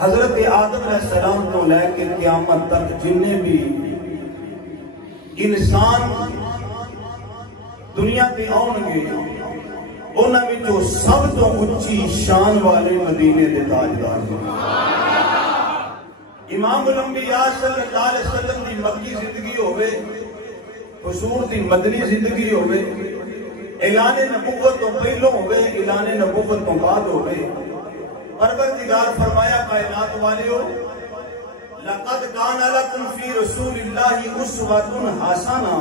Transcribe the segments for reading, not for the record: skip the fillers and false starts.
حضرت آدم علیہ السلام تو لے کے قیامت تک جننے بھی انسان دنیا تے آن گے انہاں وچوں سب تو اچھی شان والے مدینے دے تاجدار ہیں۔ امام الانبیاء صلی اللہ علیہ وسلم دی مکی زندگی ہوئے، حضور دی مدنی زندگی ہوئے، اعلان نبوت تو پہلوں ہوئے، اعلان نبوت تو بعد ہوئے، پروردگار فرمایا کائنات والیو لقد کان لکم فی رسول اللہ اسوۃ حسنہ،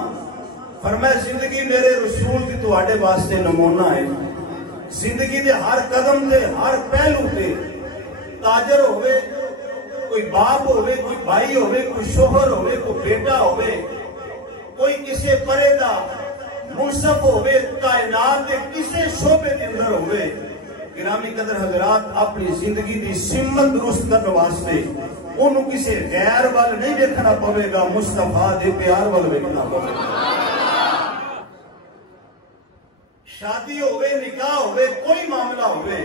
فرمایا زندگی میرے رسول دی تواڈے واسطے نمونہ ہے۔ زندگی دے ہر قدم دے ہر پہلو تے تاجر ہوئے، کوئی باپ ہوئے، کوئی بھائی ہوئے، کوئی شوہر ہوئے، کوئی بیٹا ہوئے، کوئی کسے پرے دا منصف ہوئے، کائنات دے کسے شعبے دے اندر ہوئے، گرامی قدر حضرات اپنی زندگی دی سمت درست کرنے واسطے انہوں کسے غیر وال نہیں دیکھنا پوے گا، مصطفیٰ دے پیار وال دیکھنا پوے گا۔ شادی ہوئے، نکاح ہوئے، کوئی معاملہ ہوئے،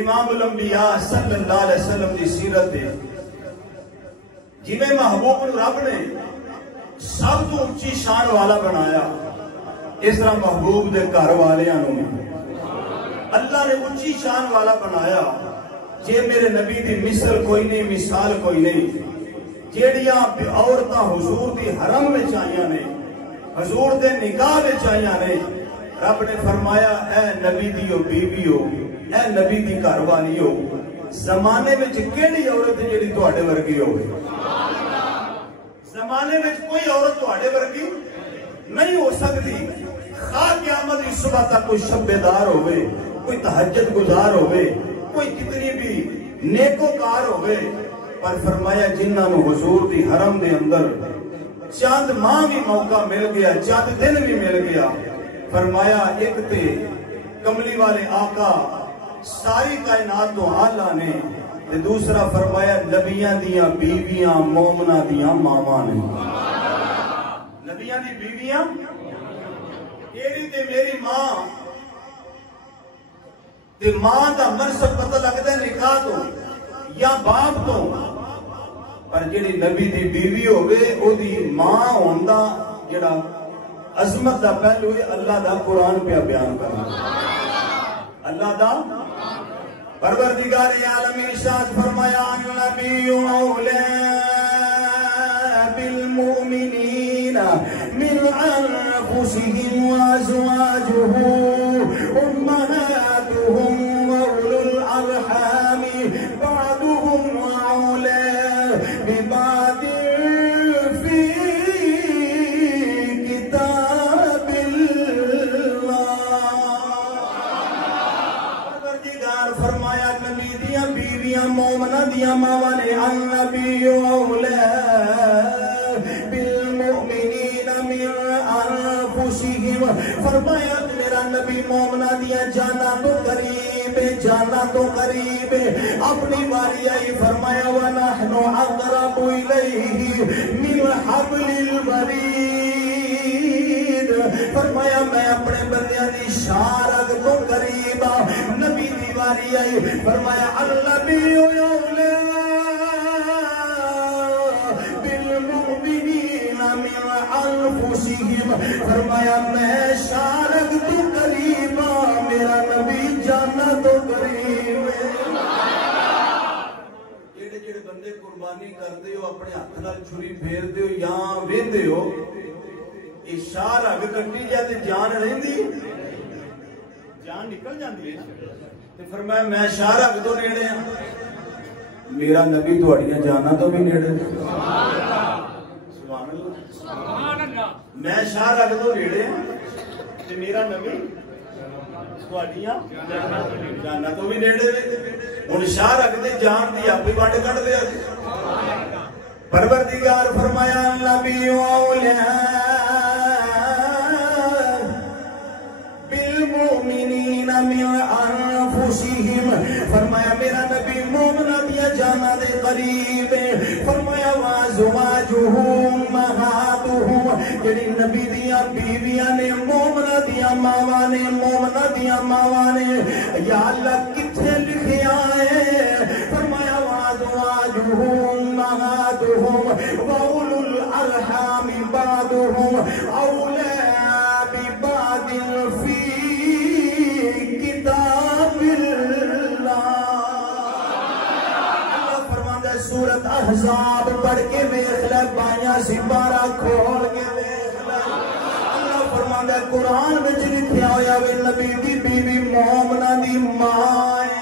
امام الانبیاء صلی اللہ علیہ وسلم دی سیرت ہے جنہیں محبوب رب نے سب تو اونچی شان والا بنایا، اس طرح محبوب دے گھر والیاں نوں اللہ نے اونچی شان والا بنایا۔ جے میرے نبی دی مثل کوئی نہیں، مثال کوئی نہیں، جیڑیاں عورتاں حضور دی حرم میں چاہیاں نے، حضور دے نکاح میں چاہیاں نے، رب نے فرمایا اے نبی دیو بیویو، اے نبی دی گھر والیو، زمانے میں کیڑی عورت جیڑی تواڈے ورگی ہوگی؟ زمانے میں کوئی عورت تواڈے ورگی نہیں ہو سکتی، خواہ قیامت اس صبح تک کوئی شبیدار ہوئے، کوئی تہجد گزار ہوئے، کوئی کتنی بھی نیکوکار ہوئے، پر فرمایا جنہاں نو حضور دی حرم دے اندر چاند ماہ بھی موقع مل گیا، چاند دن بھی مل گیا، فرمایا ایک تے کملی والے آقا ساری کائنات تو آلہ نے، تے دوسرا فرمایا نبیاں دیاں بیویاں مومنہ دیاں ماما نے، نبیاں دی بیویاں تیری تے میری ماں، تے ماں دا منصب پتہ لگتا ہے نکاح تو یا باپ تو، پر جیڑی نبی دی بیوی ہوگے او دی ماں ہوندا جڑا عظمت دا پہلو ہے اللہ دا قرآن پہ بیان کرنا، اللہ دا پروردگار عالم ارشاد فرمایا النبی اولا بالمؤمنین من انفسهم وازواجه امهاتهم واولو الارحام بعضهم اولا ببعض في كتاب الله، پروردگار فرمایا نبی دیاں بیویاں مومنہ دیاں ماواں نے، النبی اولا بالمؤمنین من انفسهم، فرمایا میرا نبی مومنہ دیاں جانا تو قریب، جانا تو قریب، اپنی باری آئی فرمایا وَنَحْنُ أَقْرَبُ إِلَيْهِ مِنْ حَبْلِ الْوَرِيدِ، فرمایا میں اپنے بندیاں دی شارک تو قریب، نبی دی باری آئی فرمایا النبی اولا بالمؤمنین من انفسهم، فرمایا میں شارک تو قریب، میرا نبی جانا تو قریب۔ جیڑے جیڑے بندے قربانی کردے ہو، اپنے ہاتھ نال چھری پھیردے ہو یا ویندے ہو، یہ شار اگ کٹی جاتے جان رہندی، جان نکل جاندی ہے، تے فرمایا میں شار اگ تو نیڑے ہاں، میرا نبی تواڈیاں جانا تو بھی نیڑے، سبحان اللہ، میں شار اگ تو نیڑے ہاں تے میرا نبی تواڈیاں جانا تو بھی نیڑے نے، ہن شار اگ تے جان دی آپ ہی وڈ کڈ دے، پروردگار فرمایا نبی اولا بالمؤمنین من انفسهم، فرمایا میرا نبی مومنہ دیا جانا دے قریب، فرمایا وازواجہ امہاتہم، جڑی نبی دیا بیویاں نے مومنہ دیا ماواں نے، مومنہ دیا ماواں نے، یا اللہ کتھے لکھیا ہے، فرمایا سورت احزاب پڑھ کے ویکھ لے، بائیاں سپارہ کھول کے ویکھ لے۔ اللہ فرماندا ہے قرآن وچ لکھیا ہویا وے نبی دی بیوی مومنہ دی ماں ہے،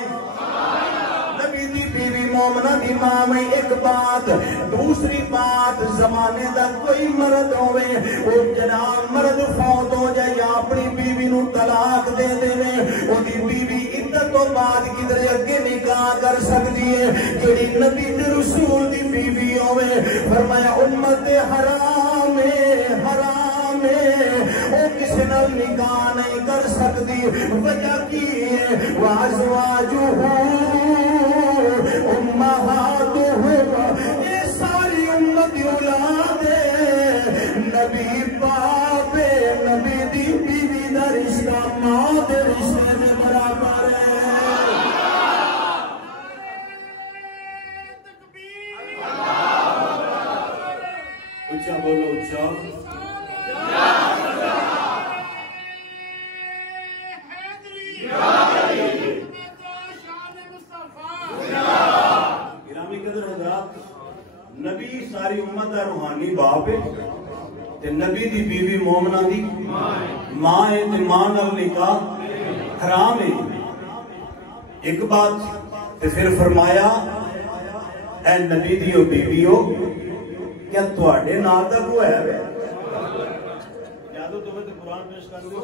نبی دی بیوی مومنہ دی ماں میں ایک بات۔ دوسری بات، زمانے دا کوئی مرد ہوئے وہ جناب مرد فوت ہو جائے یا اپنی بیوی نو طلاق دے دے او دی بیوی عدت تو بعد کدھر اگے نکاح کر سکتی ہے جڑی نبی تے رسول دی بیوی ہوئے۔ فرمایا امت حرام ہے، حرام ہے، وہ کسی نال نکاح نہیں کر سکتی۔ وجہ کی ہے وازواجہ امہاتہم، یہ ساری امت اولاد نبی باپ، نبی دی بیوی دا رشتہ ماں دے رشتے دے برابر ہے۔ اچھا بولو اچھا۔ گرامی قدر حضرات، نبی ساری امت دا روحانی باپ ہے تے نبی دی بیوی مومنہ دی ماں ہے تے ماں نال نکاح حرام ہے۔ ایک بات تے پھر فرمایا اے نبی دیو بیویو کیا تواڈے نال دا کوئی ہے؟ یادو تمہیں تے قرآن پیش کر دو،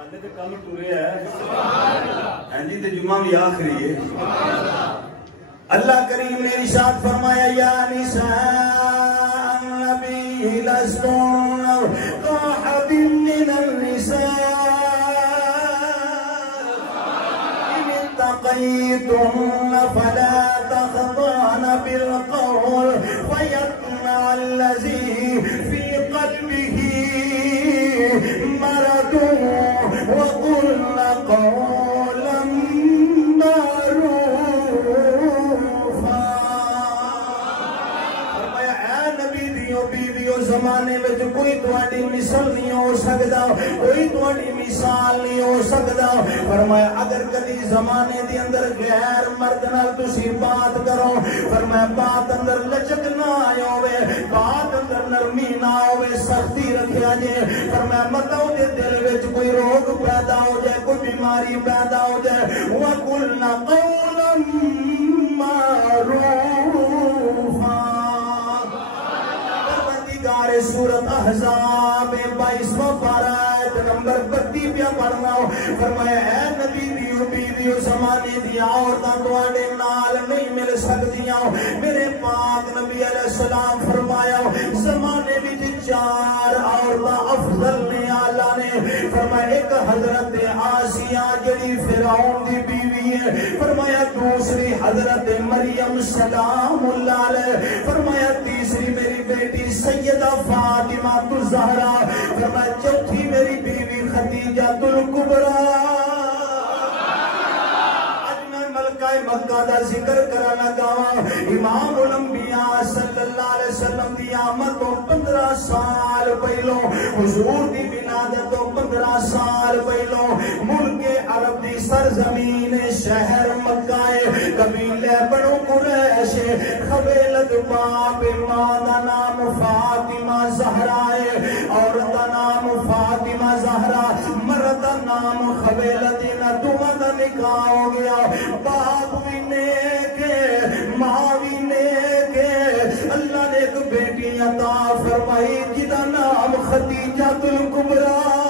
آنے تے کم ٹورے ہے ہاں جی تے جمعہ بھی آخری ہے۔ اللہ کریم نے ارشاد فرمایا یا نساء النبی لستن كأحد من النساء إن اتقيتن فلا تخضعن بالقول فيطمع الذي في قلبه مرض وقلن قولا معروفا۔ فرمایا اے نبی دیو بیویو زمانے میں کوئی تواڈی مثال نہیں ہو سکتا، کوئی تواڈی مثال نہیں ہو سکتا۔ فرمایا اگر کدی زمانے دے اندر غیر مرد نال تسی بات کرو، فرمایا بات اندر لچک نہ آئے ہوئے، بات اندر نرمی نہ ہوئے، سختی رکھیا جے۔ فرمایا مطلب دے دل وچ کوئی روگ پیدا ہو جائے، کوئی بیماری پیدا ہو جائے، وَقُلْنَا قَوْلًا مَعْرُوفًا۔ پروردگار سورت احزاب 22واں پارہ آیت نمبر 32 پہ پڑھنا ہو۔ فرمایا اے نبی دیو بیویو زمانے دی عورتاں تواڈے نال نہیں مل سکدیاں۔ میرے پاک نبی علیہ السلام فرمایا زمانے وچ چار عورتاں افضل نے، اعلیٰ نے۔ فرمایا ایک حضرت آسیہ جڑی فرعون دی بیوی ہے، فرمایا دوسری حضرت مریم سلام اللہ علیہ، فرمایا تیسری میری بیٹی سیدہ فاطمہ الزہرا، فرمایا چوتھی میری بیوی خدیجہ الکبریٰ۔ مکہ دا ذکر کرانا گاواں امام الانبیاء صلی اللہ علیہ وسلم دی آمد تو 15 سال پہلو، حضور دی ولادت تو 15 سال پہلو ملک عرب دی سرزمین شہر مکہ قبیلہ بنو قریش خویلد باپ ماں دا نام فاطمہ زہرا ہے، عورت دا نام فاطمہ زہرا، مرد دا نام خویلد، نہ دوواں دا نکاح ہو گیا، باپ بھی نیک ہے ماں بھی نیک ہے۔ اللہ نے ایک بیٹی عطا فرمائی جدا نام خدیجہ الکبریٰ۔